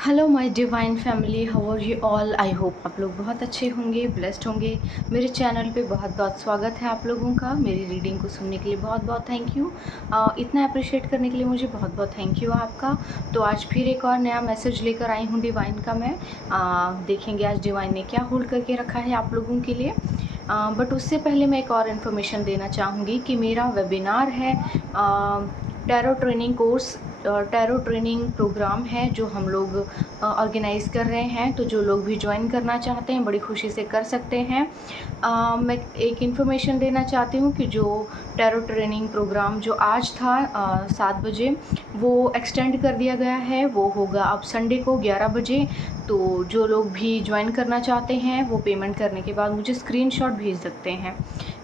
Hello my divine family, how are you all. I hope आप लोग बहुत अच्छे होंगे, ब्लेस्ड होंगे। मेरे चैनल पे बहुत बहुत स्वागत है आप लोगों का। मेरी रीडिंग को सुनने के लिए बहुत बहुत थैंक यू। इतना अप्रिशिएट करने के लिए मुझे बहुत बहुत थैंक यू आपका। तो आज फिर एक और नया मैसेज लेकर आई हूँ डिवाइन का मैं। देखेंगे आज डिवाइन ने क्या होल्ड करके रखा है आप लोगों के लिए। बट उससे पहले मैं एक और इन्फॉर्मेशन देना चाहूँगी कि मेरा वेबिनार है, tarot training course, tarot training program है जो हम लोग ऑर्गेनाइज़ कर रहे हैं। तो जो लोग भी ज्वाइन करना चाहते हैं बड़ी खुशी से कर सकते हैं। मैं एक इन्फॉर्मेशन देना चाहती हूँ कि जो टैरो ट्रेनिंग प्रोग्राम जो आज था 7 बजे, वो एक्सटेंड कर दिया गया है। वो होगा अब संडे को 11 बजे। तो जो लोग भी ज्वाइन करना चाहते हैं वो पेमेंट करने के बाद मुझे स्क्रीनशॉट भेज सकते हैं,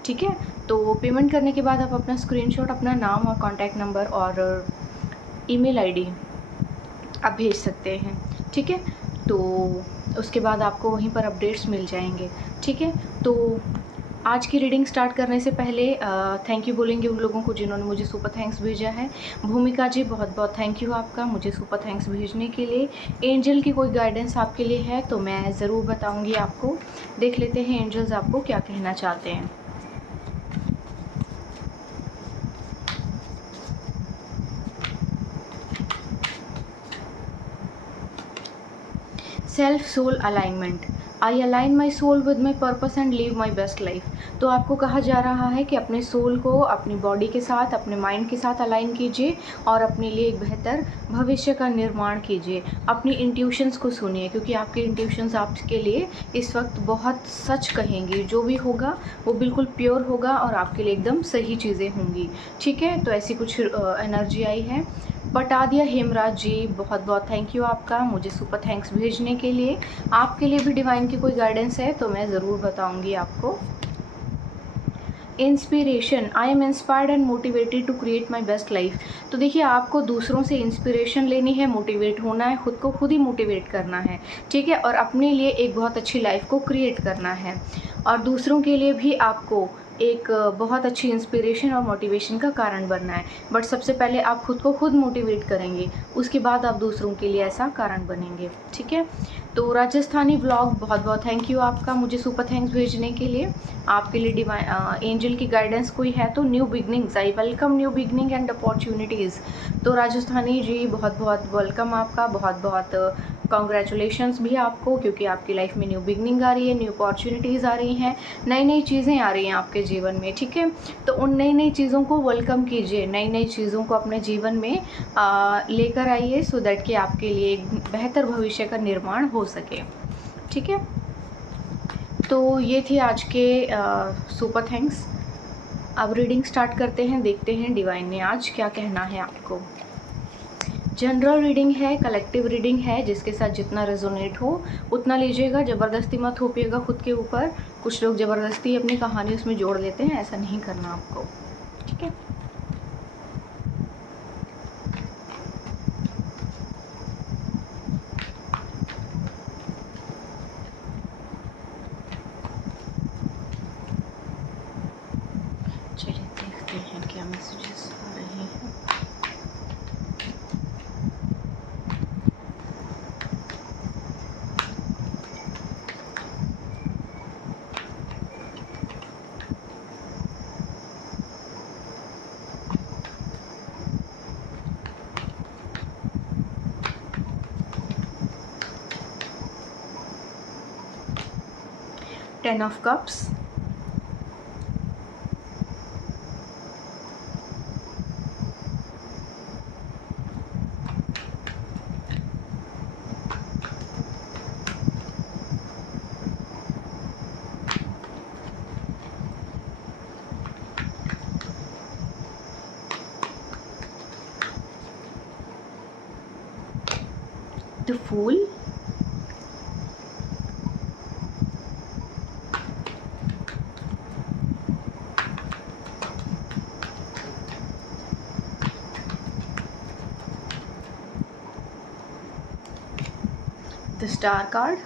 ठीक है। तो पेमेंट करने के बाद आप अपना स्क्रीनशॉट, अपना नाम और कॉन्टैक्ट नंबर और ईमेल आईडी आप भेज सकते हैं, ठीक है। तो उसके बाद आपको वहीं पर अपडेट्स मिल जाएंगे, ठीक है। तो आज की रीडिंग स्टार्ट करने से पहले थैंक यू बोलेंगे उन लोगों को जिन्होंने मुझे सुपर थैंक्स भेजा है। भूमिका जी, बहुत बहुत थैंक यू आपका मुझे सुपर थैंक्स भेजने के लिए। एंजल की कोई गाइडेंस आपके लिए है तो मैं ज़रूर बताऊंगी आपको। देख लेते हैं एंजल्स आपको क्या कहना चाहते हैं। Self soul alignment. I align my soul with my purpose and live my best life. तो आपको कहा जा रहा है कि अपने सोल को अपनी बॉडी के साथ, अपने माइंड के साथ अलाइन कीजिए और अपने लिए एक बेहतर भविष्य का निर्माण कीजिए। अपनी इंट्यूशंस को सुनिए क्योंकि आपके इंट्यूशंस आपके लिए इस वक्त बहुत सच कहेंगी। जो भी होगा वो बिल्कुल प्योर होगा और आपके लिए एकदम सही चीज़ें होंगी, ठीक है। तो ऐसी कुछ एनर्जी आई है। पटादिया हेमराज जी, बहुत बहुत थैंक यू आपका मुझे सुपर थैंक्स भेजने के लिए। आपके लिए भी डिवाइन की कोई गाइडेंस है तो मैं ज़रूर बताऊंगी आपको। Inspiration. I am inspired and motivated to create my best life. तो देखिए, आपको दूसरों से इंस्पिरेशन लेनी है, मोटिवेट होना है, खुद को खुद ही मोटिवेट करना है, ठीक है। और अपने लिए एक बहुत अच्छी लाइफ को क्रिएट करना है और दूसरों के लिए भी आपको एक बहुत अच्छी इंस्पिरेशन और मोटिवेशन का कारण बनना है। बट सबसे पहले आप खुद को खुद मोटिवेट करेंगे, उसके बाद आप दूसरों के लिए ऐसा कारण बनेंगे, ठीक है। तो राजस्थानी व्लॉग, बहुत बहुत थैंक यू आपका मुझे सुपर थैंक्स भेजने के लिए। आपके लिए डिवाइन एंजल की गाइडेंस कोई है तो new beginnings, I welcome new beginning and opportunities. तो राजस्थानी जी, बहुत बहुत वेलकम आपका, बहुत बहुत कॉन्ग्रेचुलेशंस भी आपको, क्योंकि आपकी लाइफ में न्यू बिगनिंग आ रही है, न्यू अपॉर्चुनिटीज़ आ रही हैं, नई नई चीज़ें आ रही हैं आपके जीवन में, ठीक है। तो उन नई नई चीज़ों को वेलकम कीजिए, नई नई चीज़ों को अपने जीवन में लेकर आइए सो दैट कि आपके लिए एक बेहतर भविष्य का निर्माण हो सके, ठीक है। तो ये थी आज के सुपर थैंक्स। अब रीडिंग स्टार्ट करते हैं, देखते हैं डिवाइन ने आज क्या कहना है आपको। जनरल रीडिंग है, कलेक्टिव रीडिंग है, जिसके साथ जितना रेजोनेट हो उतना लीजिएगा। ज़बरदस्ती मत थोपिएगा खुद के ऊपर। कुछ लोग ज़बरदस्ती अपनी कहानी उसमें जोड़ लेते हैं, ऐसा नहीं करना आपको, ठीक है। चलिए देखते हैं क्या मैसेजेस आ रहे हैं। Ten of cups, the fool, the star card,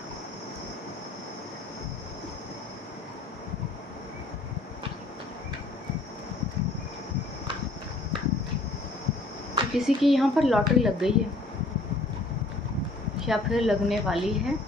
तो किसी की यहाँ पर लॉटरी लग गई है। या फिर लगने वाली है।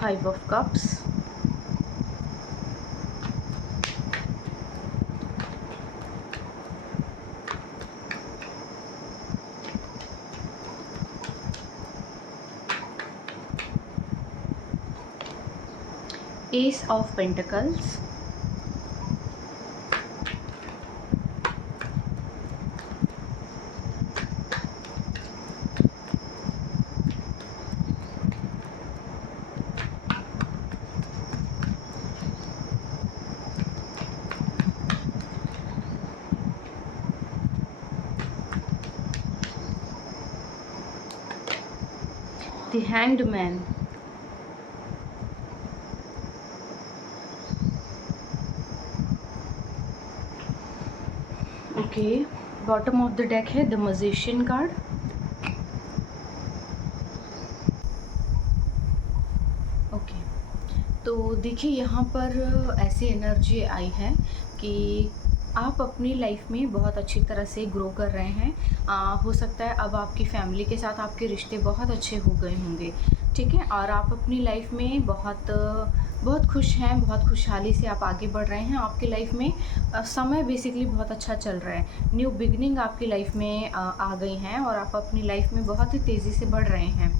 Five of Cups, Ace of Pentacles, the Hanged Man, okay. Bottom of the deck है द मैजिशियन कार्ड, ओके। तो देखिए यहाँ पर ऐसी एनर्जी आई है कि आप अपनी लाइफ में बहुत अच्छी तरह से ग्रो कर रहे हैं। हो सकता है अब आपकी फैमिली के साथ आपके रिश्ते बहुत अच्छे हो गए होंगे, ठीक है। और आप अपनी लाइफ में बहुत खुश हैं, बहुत खुशहाली से आप आगे बढ़ रहे हैं। आपकी लाइफ में समय बेसिकली बहुत अच्छा चल रहा है। न्यू बिगनिंग आपकी लाइफ में आ गई हैं और आप अपनी लाइफ में बहुत ही तेज़ी से बढ़ रहे हैं,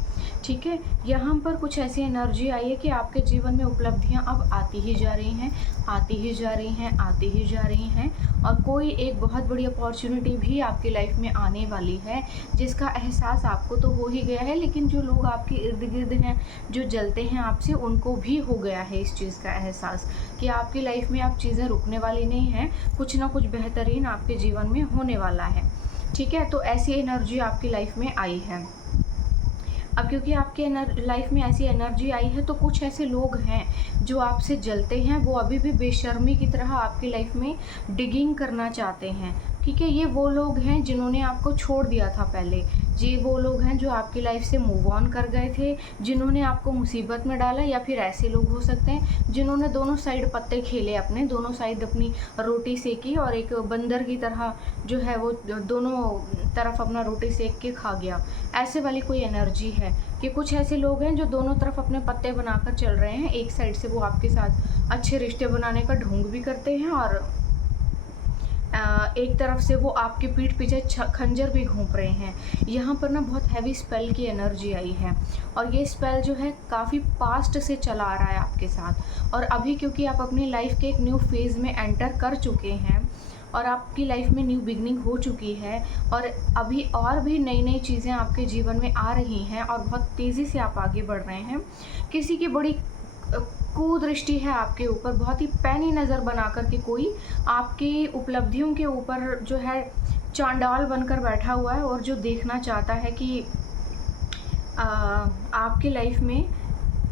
ठीक है। यहाँ पर कुछ ऐसी एनर्जी आई है कि आपके जीवन में उपलब्धियाँ अब आती ही जा रही हैं, आती ही जा रही हैं, आती ही जा रही हैं। और कोई एक बहुत बड़ी अपॉर्चुनिटी भी आपकी लाइफ में आने वाली है, जिसका एहसास आपको तो हो ही गया है, लेकिन जो लोग आपके इर्द गिर्द हैं, जो जलते हैं आपसे, उनको भी हो गया है इस चीज़ का एहसास कि आपकी लाइफ में अब चीज़ें रुकने वाली नहीं हैं, कुछ ना कुछ बेहतरीन आपके जीवन में होने वाला है, ठीक है। तो ऐसी एनर्जी आपकी लाइफ में आई है। अब क्योंकि आपके लाइफ में ऐसी एनर्जी आई है, तो कुछ ऐसे लोग हैं जो आपसे जलते हैं, वो अभी भी बेशर्मी की तरह आपकी लाइफ में डिगिंग करना चाहते हैं, ठीक है। ये वो लोग हैं जिन्होंने आपको छोड़ दिया था पहले, ये वो लोग हैं जो आपकी लाइफ से मूव ऑन कर गए थे, जिन्होंने आपको मुसीबत में डाला, या फिर ऐसे लोग हो सकते हैं जिन्होंने दोनों साइड पत्ते खेले, अपने दोनों साइड अपनी रोटी सेकी और एक बंदर की तरह जो है वो दोनों तरफ अपना रोटी सेक के खा गया। ऐसे वाली कोई एनर्जी है कि कुछ ऐसे लोग हैं जो दोनों तरफ अपने पत्ते बनाकर चल रहे हैं। एक साइड से वो आपके साथ अच्छे रिश्ते बनाने का ढोंग भी करते हैं और एक तरफ से वो आपके पीठ पीछे खंजर भी घूंप रहे हैं। यहाँ पर ना बहुत हैवी स्पेल की एनर्जी आई है और ये स्पेल जो है काफ़ी पास्ट से चला आ रहा है आपके साथ। और अभी क्योंकि आप अपनी लाइफ के एक न्यू फेज़ में एंटर कर चुके हैं और आपकी लाइफ में न्यू बिगनिंग हो चुकी है और अभी और भी नई नई चीज़ें आपके जीवन में आ रही हैं और बहुत तेज़ी से आप आगे बढ़ रहे हैं। किसी की बड़ी कुदृष्टि है आपके ऊपर, बहुत ही पैनी नज़र बना कर के कोई आपकी उपलब्धियों के ऊपर जो है चांडाल बनकर बैठा हुआ है और जो देखना चाहता है कि आपकी लाइफ में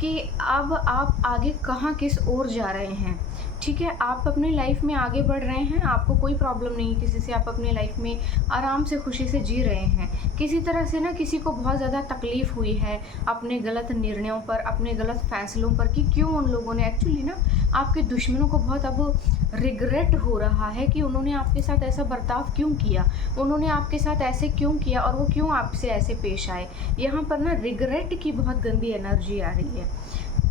कि अब आप आगे कहाँ किस ओर जा रहे हैं, ठीक है। आप अपनी लाइफ में आगे बढ़ रहे हैं, आपको कोई प्रॉब्लम नहीं है किसी से, आप अपनी लाइफ में आराम से खुशी से जी रहे हैं। किसी तरह से ना किसी को बहुत ज़्यादा तकलीफ़ हुई है अपने गलत निर्णयों पर, अपने गलत फैसलों पर कि क्यों उन लोगों ने एक्चुअली ना आपके दुश्मनों को बहुत अब रिग्रेट हो रहा है कि उन्होंने आपके साथ ऐसा बर्ताव क्यों किया, उन्होंने आपके साथ ऐसे क्यों किया और वो क्यों आपसे ऐसे पेश आए। यहाँ पर ना रिग्रेट की बहुत गंदी एनर्जी आ रही है।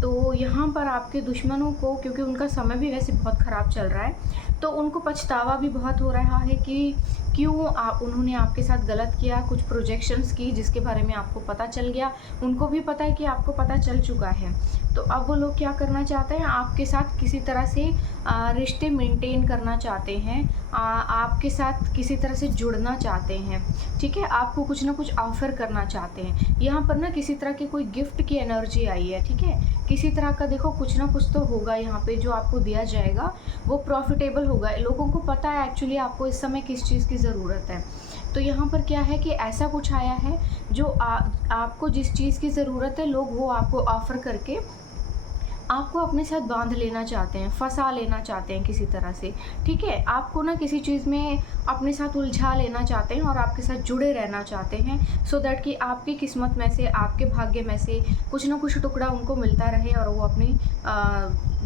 तो यहाँ पर आपके दुश्मनों को, क्योंकि उनका समय भी वैसे बहुत ख़राब चल रहा है, तो उनको पछतावा भी बहुत हो रहा है कि क्यों उन्होंने आपके साथ गलत किया, कुछ प्रोजेक्शंस की जिसके बारे में आपको पता चल गया, उनको भी पता है कि आपको पता चल चुका है। तो अब वो लोग क्या करना चाहते हैं, आपके साथ किसी तरह से रिश्ते मेंटेन करना चाहते हैं, आपके साथ किसी तरह से जुड़ना चाहते हैं, ठीक है। आपको कुछ ना कुछ ऑफ़र करना चाहते हैं। यहाँ पर ना किसी तरह की कोई गिफ्ट की एनर्जी आई है, ठीक है। किसी तरह का देखो कुछ ना कुछ तो होगा यहाँ पे जो आपको दिया जाएगा, वो प्रॉफिटेबल होगा। लोगों को पता है एक्चुअली आपको इस समय किस चीज़ की ज़रूरत है। तो यहाँ पर क्या है कि ऐसा कुछ आया है जो आपको जिस चीज़ की ज़रूरत है, लोग वो आपको ऑफ़र करके आपको अपने साथ बांध लेना चाहते हैं, फँसा लेना चाहते हैं किसी तरह से, ठीक है? आपको ना किसी चीज़ में अपने साथ उलझा लेना चाहते हैं और आपके साथ जुड़े रहना चाहते हैं, सो दैट कि आपकी किस्मत में से, आपके भाग्य में से कुछ ना कुछ टुकड़ा उनको मिलता रहे और वो अपनी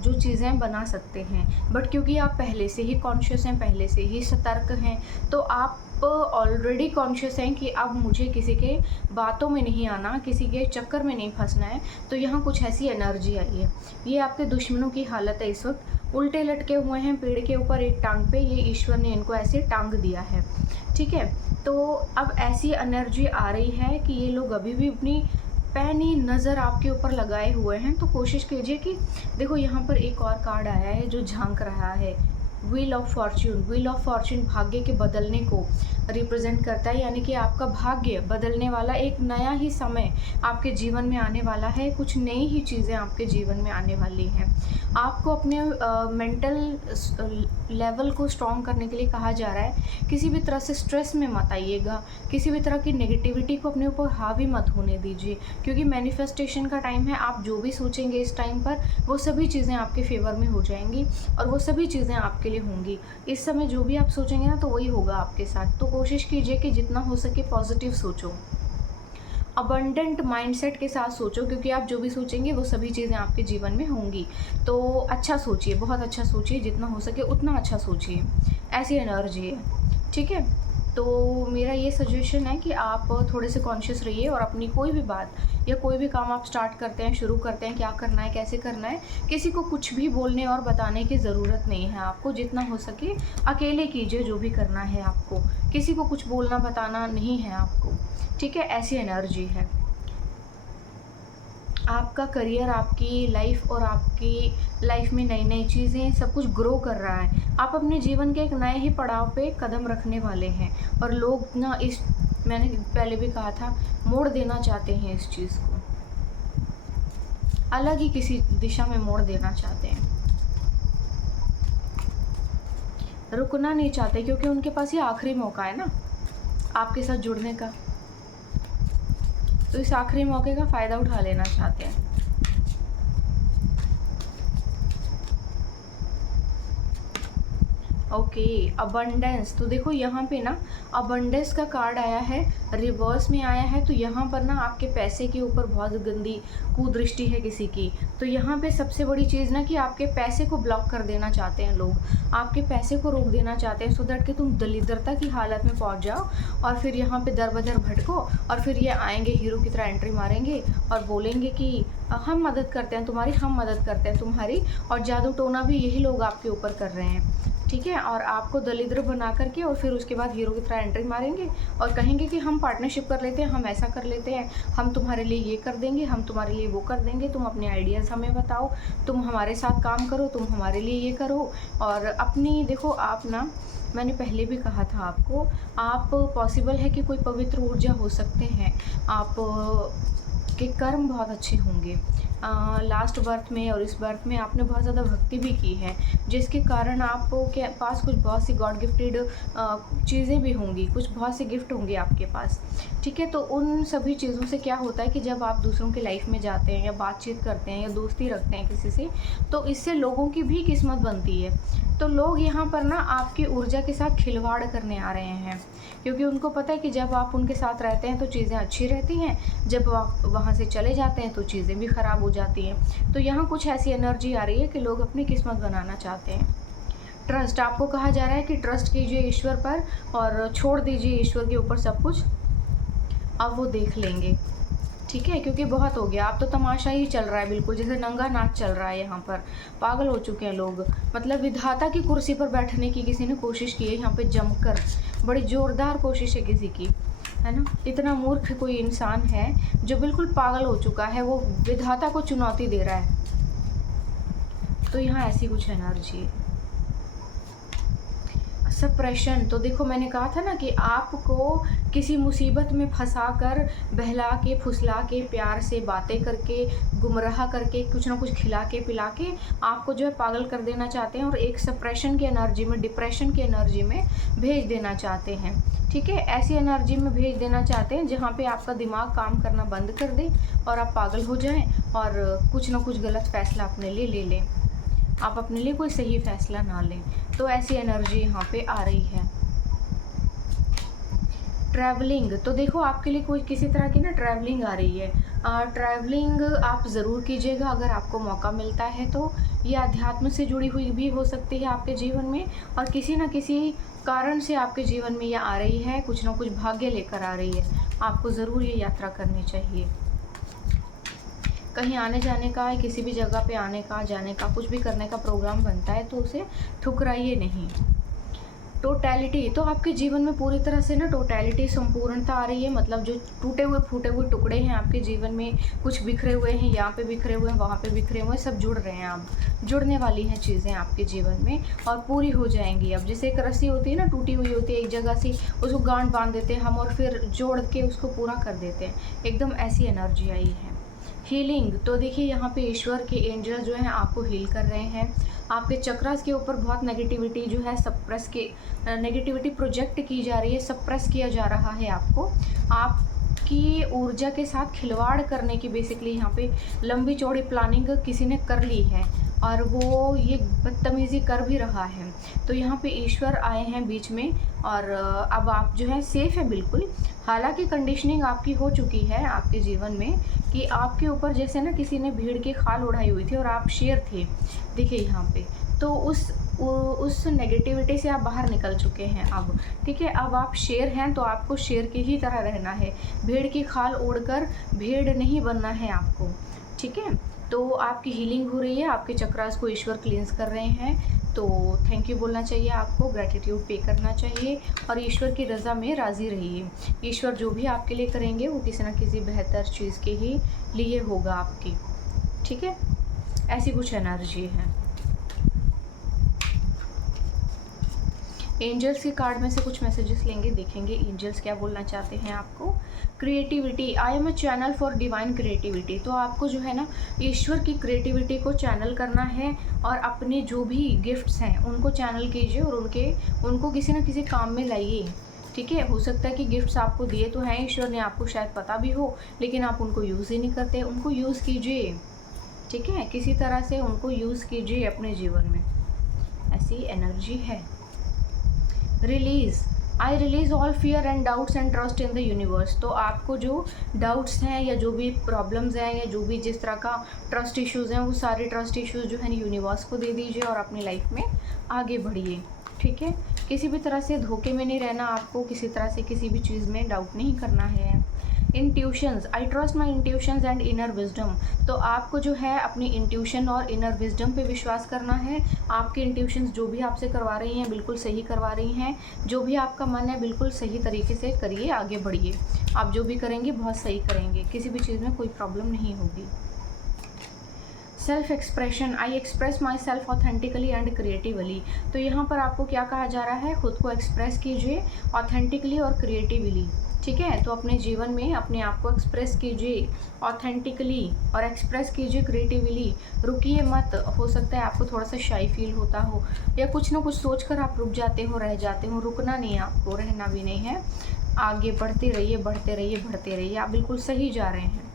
जो चीज़ें बना सकते हैं। बट क्योंकि आप पहले से ही कॉन्शियस हैं, पहले से ही सतर्क हैं, तो आप ऑलरेडी कॉन्शियस हैं कि अब मुझे किसी के बातों में नहीं आना, किसी के चक्कर में नहीं फँसना है। तो यहाँ कुछ ऐसी एनर्जी आई है। ये आपके दुश्मनों की हालत है इस वक्त, उल्टे लटके हुए हैं पेड़ के ऊपर एक टांग पे, ये ईश्वर ने इनको ऐसे टांग दिया है, ठीक है? तो अब ऐसी एनर्जी आ रही है कि ये लोग अभी भी अपनी पैनी नज़र आपके ऊपर लगाए हुए हैं। तो कोशिश कीजिए कि देखो यहाँ पर एक और कार्ड आया है जो झांक रहा है, wheel of Fortune. Wheel of Fortune भाग्य के बदलने को रिप्रेजेंट करता है, यानी कि आपका भाग्य बदलने वाला एक नया ही समय आपके जीवन में आने वाला है, कुछ नई ही चीज़ें आपके जीवन में आने वाली हैं। आपको अपने मेंटल लेवल को स्ट्रॉन्ग करने के लिए कहा जा रहा है, किसी भी तरह से स्ट्रेस में मत आइएगा, किसी भी तरह की नेगेटिविटी को अपने ऊपर हावी मत होने दीजिए, क्योंकि मैनिफेस्टेशन का टाइम है। आप जो भी सोचेंगे इस टाइम पर, वो सभी चीज़ें आपके फेवर में हो जाएंगी और वो सभी चीज़ें आपके लिए होंगी। इस समय जो भी आप सोचेंगे ना, तो वही होगा आपके साथ। तो कोशिश कीजिए कि जितना हो सके पॉजिटिव सोचो, अबंडेंट माइंडसेट के साथ सोचो, क्योंकि आप जो भी सोचेंगे वो सभी चीज़ें आपके जीवन में होंगी। तो अच्छा सोचिए, बहुत अच्छा सोचिए, जितना हो सके उतना अच्छा सोचिए, ऐसी एनर्जी है, ठीक है? तो मेरा ये सजेशन है कि आप थोड़े से कॉन्शियस रहिए और अपनी कोई भी बात या कोई भी काम आप स्टार्ट करते हैं, शुरू करते हैं, क्या करना है, कैसे करना है, किसी को कुछ भी बोलने और बताने की ज़रूरत नहीं है आपको। जितना हो सके अकेले कीजिए जो भी करना है आपको, किसी को कुछ बोलना बताना नहीं है आपको, ठीक है? ऐसी एनर्जी है। आपका करियर, आपकी लाइफ और आपकी लाइफ में नई नई चीज़ें सब कुछ ग्रो कर रहा है। आप अपने जीवन के एक नए ही पड़ाव पे कदम रखने वाले हैं और लोग ना इस, मैंने पहले भी कहा था, मोड़ देना चाहते हैं इस चीज़ को, अलग ही किसी दिशा में मोड़ देना चाहते हैं, रुकना नहीं चाहते, क्योंकि उनके पास ये आखिरी मौका है ना आपके साथ जुड़ने का। तो इस आखिरी मौके का फ़ायदा उठा लेना चाहते हैं। Okay, abundance. तो देखो यहाँ पे ना अबंडेंस का कार्ड आया है, रिवर्स में आया है। तो यहाँ पर ना आपके पैसे के ऊपर बहुत गंदी कुदृष्टि है किसी की। तो यहाँ पे सबसे बड़ी चीज़ ना कि आपके पैसे को ब्लॉक कर देना चाहते हैं लोग, आपके पैसे को रोक देना चाहते हैं, सो दैट कि तुम दरिद्रता की हालत में पहुँच जाओ और फिर यहाँ पे दर बदर भटको और फिर ये आएंगे हीरो की तरह एंट्री मारेंगे और बोलेंगे कि हम मदद करते हैं तुम्हारी, हम मदद करते हैं तुम्हारी, और जादू टोना भी यही लोग आपके ऊपर कर रहे हैं, ठीक है? और आपको दरिद्र बना करके और फिर उसके बाद हीरो की तरह एंट्री मारेंगे और कहेंगे कि हम पार्टनरशिप कर लेते हैं, हम ऐसा कर लेते हैं, हम तुम्हारे लिए ये कर देंगे, हम तुम्हारे लिए वो कर देंगे, तुम अपने आइडियाज़ हमें बताओ, तुम हमारे साथ काम करो, तुम हमारे लिए ये करो। और अपनी देखो, आप ना, मैंने पहले भी कहा था आपको, आप पॉसिबल है कि कोई पवित्र ऊर्जा हो सकते हैं, आप के कर्म बहुत अच्छे होंगे। लास्ट बर्थ में और इस बर्थ में आपने बहुत ज़्यादा भक्ति भी की है, जिसके कारण आपको के पास कुछ बहुत सी गॉड गिफ्टेड चीज़ें भी होंगी, कुछ बहुत से गिफ्ट होंगे आपके पास, ठीक है? तो उन सभी चीज़ों से क्या होता है कि जब आप दूसरों की लाइफ में जाते हैं या बातचीत करते हैं या दोस्ती रखते हैं किसी से, तो इससे लोगों की भी किस्मत बनती है। तो लोग यहाँ पर ना आपकी ऊर्जा के साथ खिलवाड़ करने आ रहे हैं, क्योंकि उनको पता है कि जब आप उनके साथ रहते हैं तो चीज़ें अच्छी रहती हैं, जब आप वहाँ से चले जाते हैं तो चीज़ें भी ख़राब हो जाती हैं। तो यहाँ कुछ ऐसी एनर्जी आ रही है कि लोग अपनी किस्मत बनाना चाहते हैं। ट्रस्ट, आपको कहा जा रहा है कि ट्रस्ट कीजिए ईश्वर पर और छोड़ दीजिए ईश्वर के ऊपर सब कुछ, अब वो देख लेंगे, ठीक है? क्योंकि बहुत हो गया, अब तो तमाशा ही चल रहा है, बिल्कुल जैसे नंगा नाच चल रहा है यहाँ पर, पागल हो चुके हैं लोग। मतलब विधाता की कुर्सी पर बैठने की किसी ने कोशिश की है यहाँ पे जमकर, बड़ी ज़ोरदार कोशिश है किसी की, है ना? इतना मूर्ख कोई इंसान है जो बिल्कुल पागल हो चुका है, वो विधाता को चुनौती दे रहा है। तो यहाँ ऐसी कुछ एनर्जी है। सप्रेशन, तो देखो मैंने कहा था ना कि आपको किसी मुसीबत में फंसा कर, बहला के, फुसला के, प्यार से बातें करके, गुमराह करके, कुछ ना कुछ खिला के पिला के आपको जो है पागल कर देना चाहते हैं और एक सप्रेशन की एनर्जी में, डिप्रेशन की एनर्जी में भेज देना चाहते हैं। ठीक है, ऐसी एनर्जी में भेज देना चाहते हैं जहाँ पे आपका दिमाग काम करना बंद कर दे और आप पागल हो जाएं और कुछ ना कुछ गलत फैसला अपने लिए ले लें, आप अपने लिए कोई सही फैसला ना लें। तो ऐसी एनर्जी यहाँ पे आ रही है। ट्रैवलिंग, तो देखो आपके लिए कोई किसी तरह की ना ट्रैवलिंग आ रही है। ट्रैवलिंग आप ज़रूर कीजिएगा अगर आपको मौका मिलता है तो। ये अध्यात्म से जुड़ी हुई भी हो सकती है आपके जीवन में, और किसी न किसी कारण से आपके जीवन में ये आ रही है, कुछ ना कुछ भाग्य लेकर आ रही है। आपको ज़रूर ये यात्रा करनी चाहिए। कहीं आने जाने का है, किसी भी जगह पे आने का, जाने का, कुछ भी करने का प्रोग्राम बनता है तो उसे ठुकराइए नहीं। टोटैलिटी, तो आपके जीवन में पूरी तरह से ना टोटैलिटी, संपूर्णता आ रही है। मतलब जो टूटे हुए फूटे हुए टुकड़े हैं आपके जीवन में, कुछ बिखरे हुए हैं, यहाँ पे बिखरे हुए हैं, वहाँ पे बिखरे हुए हैं, सब जुड़ रहे हैं। अब जुड़ने वाली हैं चीज़ें आपके जीवन में और पूरी हो जाएंगी। अब जैसे एक रस्सी होती है ना, टूटी हुई होती है एक जगह से, उसको गांठ बांध देते हैं हम और फिर जोड़ के उसको पूरा कर देते हैं, एकदम ऐसी एनर्जी आई है। हीलिंग, तो देखिए यहाँ पे ईश्वर के एंजल जो हैं आपको हील कर रहे हैं। आपके चक्रास के ऊपर बहुत नेगेटिविटी जो है सप्रेस के, नेगेटिविटी प्रोजेक्ट की जा रही है, सप्रेस किया जा रहा है आपको। आपकी ऊर्जा के साथ खिलवाड़ करने की बेसिकली यहाँ पे लंबी चौड़ी प्लानिंग किसी ने कर ली है और वो ये बदतमीज़ी कर भी रहा है। तो यहाँ पे ईश्वर आए हैं बीच में और अब आप जो है सेफ़ है बिल्कुल। हालांकि कंडीशनिंग आपकी हो चुकी है आपके जीवन में कि आपके ऊपर जैसे ना किसी ने भीड़ की खाल उड़ाई हुई थी और आप शेर थे, देखिए यहाँ पे। तो उस नेगेटिविटी से आप बाहर निकल चुके हैं अब। ठीक है, अब आप शेर हैं तो आपको शेर की ही तरह रहना है। भेड़ की खाल ओढ़कर भेड़ नहीं बनना है आपको। ठीक है, तो आपकी हीलिंग हो रही है, आपके चक्रास को ईश्वर क्लींस कर रहे हैं। तो थैंक यू बोलना चाहिए आपको, ग्रैटिट्यूड पे करना चाहिए और ईश्वर की रज़ा में राज़ी रहिए। ईश्वर जो भी आपके लिए करेंगे वो किसी न किसी बेहतर चीज़ के ही लिए होगा आपकी। ठीक है, ऐसी कुछ एनर्जी है। एंजल्स के कार्ड में से कुछ मैसेजेस लेंगे, देखेंगे एंजल्स क्या बोलना चाहते हैं आपको। Creativity, I am a channel for divine creativity, तो आपको जो है ना ईश्वर की क्रिएटिविटी को चैनल करना है और अपने जो भी गिफ्ट्स हैं उनको चैनल कीजिए और उनको किसी न किसी काम में लाइए। ठीक है, हो सकता है कि गिफ्ट्स आपको दिए तो हैं ईश्वर ने, आपको शायद पता भी हो, लेकिन आप उनको यूज़ ही नहीं करते। उनको यूज़ कीजिए। ठीक है, किसी तरह से उनको यूज़ कीजिए अपने जीवन में, ऐसी एनर्जी है। Release, I release all fear and doubts and trust in the universe, तो आपको जो डाउट्स हैं या जो भी प्रॉब्लम्स हैं या जो भी जिस तरह का ट्रस्ट इश्यूज़ हैं वो सारे ट्रस्ट इश्यूज़ जो है यूनिवर्स को दे दीजिए और अपनी लाइफ में आगे बढ़िए। ठीक है, किसी भी तरह से धोखे में नहीं रहना आपको, किसी तरह से किसी भी चीज़ में डाउट नहीं करना है। Intuitions, I trust my intuitions and inner wisdom, तो आपको जो है अपनी इंट्यूशन और इनर विजडम पे विश्वास करना है। आपके इंट्यूशंस जो भी आपसे करवा रही हैं बिल्कुल सही करवा रही हैं। जो भी आपका मन है बिल्कुल सही तरीके से करिए, आगे बढ़िए। आप जो भी करेंगे बहुत सही करेंगे, किसी भी चीज़ में कोई प्रॉब्लम नहीं होगी। Self expression, I express my self authentically and creatively, तो यहाँ पर आपको क्या कहा जा रहा है, खुद को एक्सप्रेस कीजिए ऑथेंटिकली और क्रिएटिवली। ठीक है, तो अपने जीवन में अपने आप को एक्सप्रेस कीजिए ऑथेंटिकली और एक्सप्रेस कीजिए क्रिएटिवली। रुकिए मत, हो सकता है आपको थोड़ा सा शाई फील होता हो या कुछ ना कुछ सोच कर आप रुक जाते हो, रह जाते हो। रुकना नहीं है आपको, रहना भी नहीं है, आगे बढ़ते रहिए, बढ़ते रहिए, बढ़ते रहिए, आप बिल्कुल सही जा रहे हैं।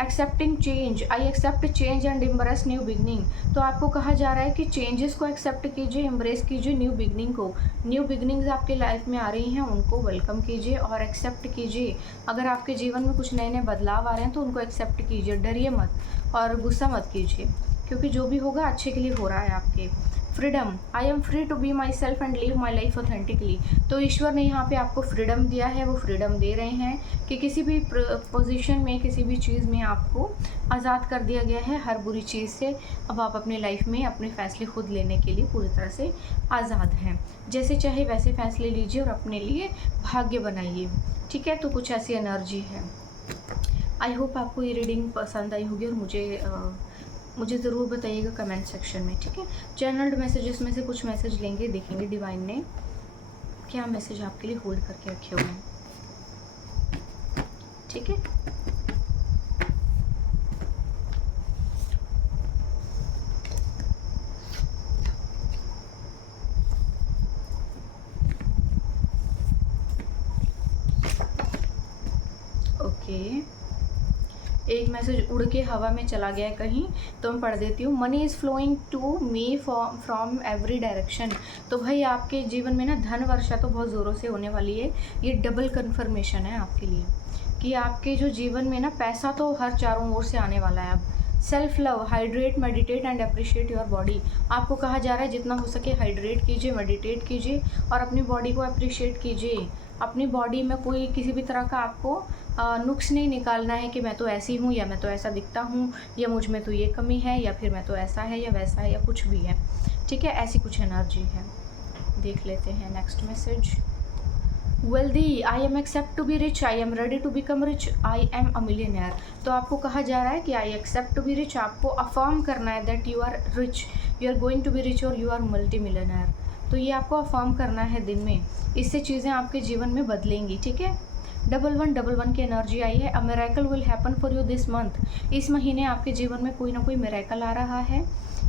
Accepting change, I accept change and embrace new beginning, तो आपको कहा जा रहा है कि चेंजेस को एक्सेप्ट कीजिए, एम्ब्रेस कीजिए न्यू बिगनिंग को। न्यू बिगनिंग्स आपके लाइफ में आ रही हैं, उनको वेलकम कीजिए और एक्सेप्ट कीजिए। अगर आपके जीवन में कुछ नए नए बदलाव आ रहे हैं तो उनको एक्सेप्ट कीजिए, डरिए मत और गुस्सा मत कीजिए, क्योंकि जो भी होगा अच्छे के लिए हो रहा है आपके। Freedom, I am free to be my self and live my life authentically, तो ईश्वर ने यहाँ पे आपको फ्रीडम दिया है, वो फ्रीडम दे रहे हैं कि किसी भी पोजीशन में, किसी भी चीज़ में आपको आज़ाद कर दिया गया है हर बुरी चीज़ से। अब आप अपने लाइफ में अपने फ़ैसले खुद लेने के लिए पूरी तरह से आज़ाद हैं। जैसे चाहे वैसे फ़ैसले लीजिए और अपने लिए भाग्य बनाइए। ठीक है, तो कुछ ऐसी एनर्जी है। आई होप आपको ये रीडिंग पसंद आई होगी और मुझे ज़रूर बताइएगा कमेंट सेक्शन में। ठीक है, चैनल्ड मैसेजेस में से कुछ मैसेज लेंगे, देखेंगे डिवाइन ने क्या मैसेज आपके लिए होल्ड करके रखे हुए हैं, ठीक है। ओके, एक मैसेज उड़ के हवा में चला गया है कहीं, तो मैं पढ़ देती हूँ। Money is flowing to me from every direction. तो भाई आपके जीवन में ना धन वर्षा तो बहुत ज़ोरों से होने वाली है। ये डबल कन्फर्मेशन है आपके लिए कि आपके जो जीवन में ना पैसा तो हर चारों ओर से आने वाला है। अब self love, hydrate, meditate and appreciate your body. आपको कहा जा रहा है जितना हो सके हाइड्रेट कीजिए, मेडिटेट कीजिए और अपनी बॉडी को अप्रिशिएट कीजिए। अपनी बॉडी में कोई किसी भी तरह का आपको नुक्स नहीं निकालना है कि मैं तो ऐसी हूँ या मैं तो ऐसा दिखता हूँ या मुझ में तो ये कमी है या फिर मैं तो ऐसा है या वैसा है या कुछ भी है, ठीक है। ऐसी कुछ एनर्जी है। देख लेते हैं next message. Wealthy, I am accept to be rich, I am ready to become rich, I am a millionaire. तो आपको कहा जा रहा है कि I accept to be rich, आपको अफर्म करना है that you are rich, you are going to be rich और यू आर मल्टी मिलियनेयर। तो ये आपको अफर्म करना है दिन में, इससे चीज़ें आपके जीवन में बदलेंगी, ठीक है। 1111 की एनर्जी आई है। A miracle will happen for you this month. इस महीने आपके जीवन में कोई ना कोई मिरेकल आ रहा है।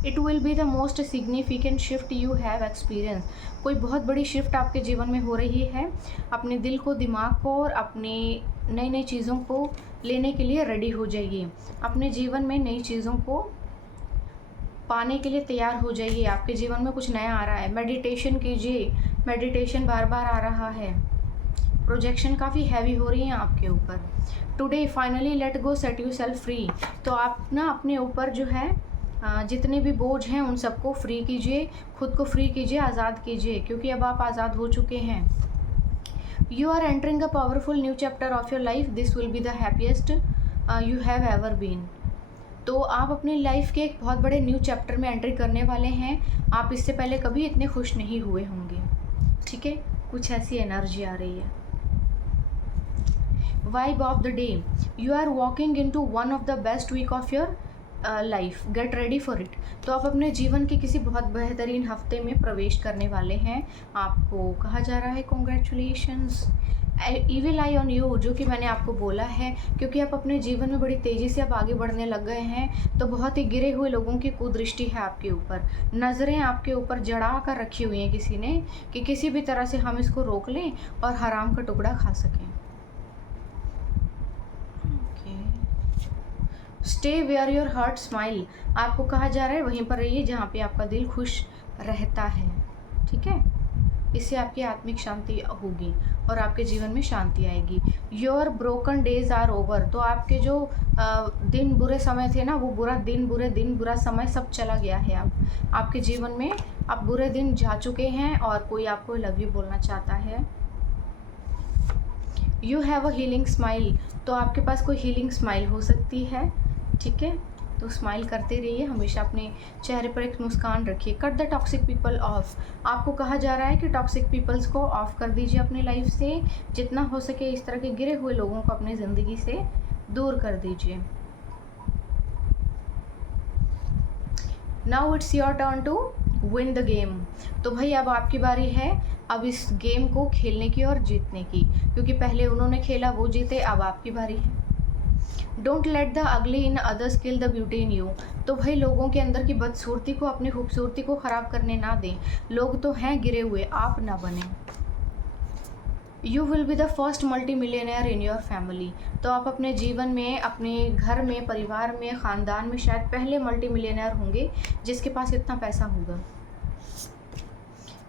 It will be the most significant shift you have experience. कोई बहुत बड़ी शिफ्ट आपके जीवन में हो रही है। अपने दिल को, दिमाग को और अपनी नई नई चीज़ों को लेने के लिए रेडी हो जाइए। अपने जीवन में नई चीज़ों को पाने के लिए तैयार हो जाइए। आपके जीवन में कुछ नया आ रहा है। मेडिटेशन कीजिए, मेडिटेशन बार बार आ रहा है। प्रोजेक्शन काफ़ी हैवी हो रही है आपके ऊपर। Today finally let go, set you self free. तो आप ना अपने ऊपर जो है जितने भी बोझ हैं उन सबको फ्री कीजिए, खुद को फ्री कीजिए, आज़ाद कीजिए, क्योंकि अब आप आज़ाद हो चुके हैं। You are entering a powerful new chapter of your life, this will be the happiest you have ever been. तो आप अपनी लाइफ के एक बहुत बड़े न्यू चैप्टर में एंट्री करने वाले हैं। आप इससे पहले कभी इतने खुश नहीं हुए होंगे, ठीक है। कुछ ऐसी एनर्जी आ रही है। Vibe of the day, you are walking in to one of the best week of your life, get ready for it. तो आप अपने जीवन के किसी बहुत बेहतरीन हफ्ते में प्रवेश करने वाले हैं। आपको कहा जा रहा है congratulations, evil I on you, जो कि मैंने आपको बोला है, क्योंकि आप अपने जीवन में बड़ी तेज़ी से अब आगे बढ़ने लग गए हैं। तो बहुत ही गिरे हुए लोगों की कुदृष्टि है आपके ऊपर, नज़रें आपके ऊपर जड़ा कर रखी हुई हैं किसी ने, कि किसी भी तरह से हम इसको रोक लें और हराम का टुकड़ा खा सकें। Stay where your heart smile, आपको कहा जा रहा है वहीं पर रहिए जहाँ पे आपका दिल खुश रहता है, ठीक है। इससे आपकी आत्मिक शांति होगी और आपके जीवन में शांति आएगी। Your broken days are over, तो आपके जो दिन बुरे समय थे ना, वो बुरे दिन बुरा समय सब चला गया है। अब आपके जीवन में अब बुरे दिन जा चुके हैं और कोई आपको लव यू बोलना चाहता है। You have a healing smile, तो आपके पास कोई हीलिंग स्माइल हो सकती है, ठीक है। तो स्माइल करते रहिए, हमेशा अपने चेहरे पर एक मुस्कान रखिए। Cut the toxic people of, आपको कहा जा रहा है कि टॉक्सिक पीपल्स को ऑफ कर दीजिए अपनी लाइफ से। जितना हो सके इस तरह के गिरे हुए लोगों को अपनी ज़िंदगी से दूर कर दीजिए। Now it's your turn to win the game. तो भाई अब आपकी बारी है अब इस गेम को खेलने की और जीतने की, क्योंकि पहले उन्होंने खेला, वो जीते, अब आपकी बारी है। Don't let the ugly in others kill the beauty in you, तो भाई लोगों के अंदर की बदसूरती को, अपनी खूबसूरती को ख़राब करने ना दें। लोग तो हैं गिरे हुए, आप ना बने। You will be the first multi millionaire in your family, तो आप अपने जीवन में, अपने घर में, परिवार में, ख़ानदान में शायद पहले मल्टी मिलियनेयर होंगे जिसके पास इतना पैसा होगा।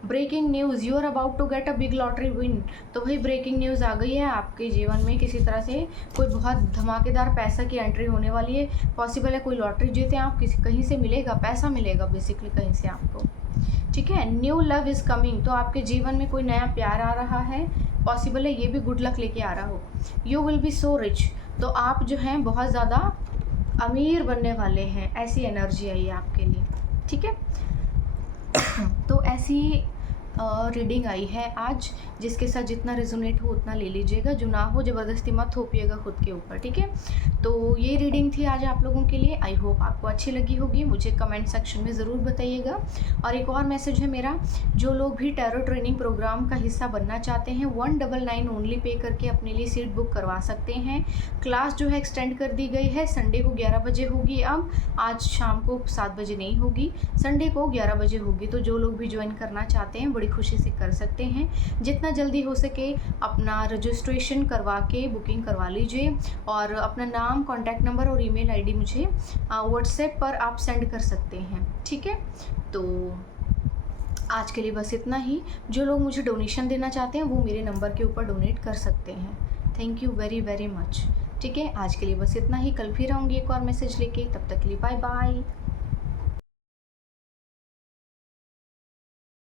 Breaking news, you are about to get a big lottery win, तो भाई ब्रेकिंग न्यूज़ आ गई है आपके जीवन में। किसी तरह से कोई बहुत धमाकेदार पैसा की एंट्री होने वाली है। पॉसिबल है कोई लॉटरी जीते आप, किसी कहीं से मिलेगा, पैसा मिलेगा बेसिकली कहीं से आपको, ठीक है। न्यू लव इज़ कमिंग, तो आपके जीवन में कोई नया प्यार आ रहा है। पॉसिबल है ये भी गुड लक लेके आ रहा हो। You will be so rich, तो आप जो हैं बहुत ज़्यादा अमीर बनने वाले हैं, ऐसी एनर्जी आई है आपके लिए, ठीक है। तो ऐसी रीडिंग आई है आज, जिसके साथ जितना रेजोनेट हो उतना ले लीजिएगा, जो ना हो ज़बरदस्ती मत थोपिएगा खुद के ऊपर, ठीक है। तो ये रीडिंग थी आज आप लोगों के लिए। आई होप आपको अच्छी लगी होगी, मुझे कमेंट सेक्शन में ज़रूर बताइएगा। और एक और मैसेज है मेरा, जो लोग भी टैरो ट्रेनिंग प्रोग्राम का हिस्सा बनना चाहते हैं 199 ओनली पे करके अपने लिए सीट बुक करवा सकते हैं। क्लास जो है एक्सटेंड कर दी गई है, संडे को 11 बजे होगी। अब आज शाम को 7 बजे नहीं होगी, संडे को 11 बजे होगी। तो जो लोग भी ज्वाइन करना चाहते हैं बड़ी खुशी से कर सकते हैं। जितना जल्दी हो सके अपना रजिस्ट्रेशन करवा के बुकिंग करवा लीजिए, और अपना नाम, कॉन्टैक्ट नंबर और ईमेल आईडी मुझे व्हाट्सएप पर आप सेंड कर सकते हैं, ठीक है। तो आज के लिए बस इतना ही। जो लोग मुझे डोनेशन देना चाहते हैं वो मेरे नंबर के ऊपर डोनेट कर सकते हैं। Thank you very very much, ठीक है। आज के लिए बस इतना ही, कल फिर आऊँगी एक और मैसेज लेके, तब तक के लिए बाय बाय।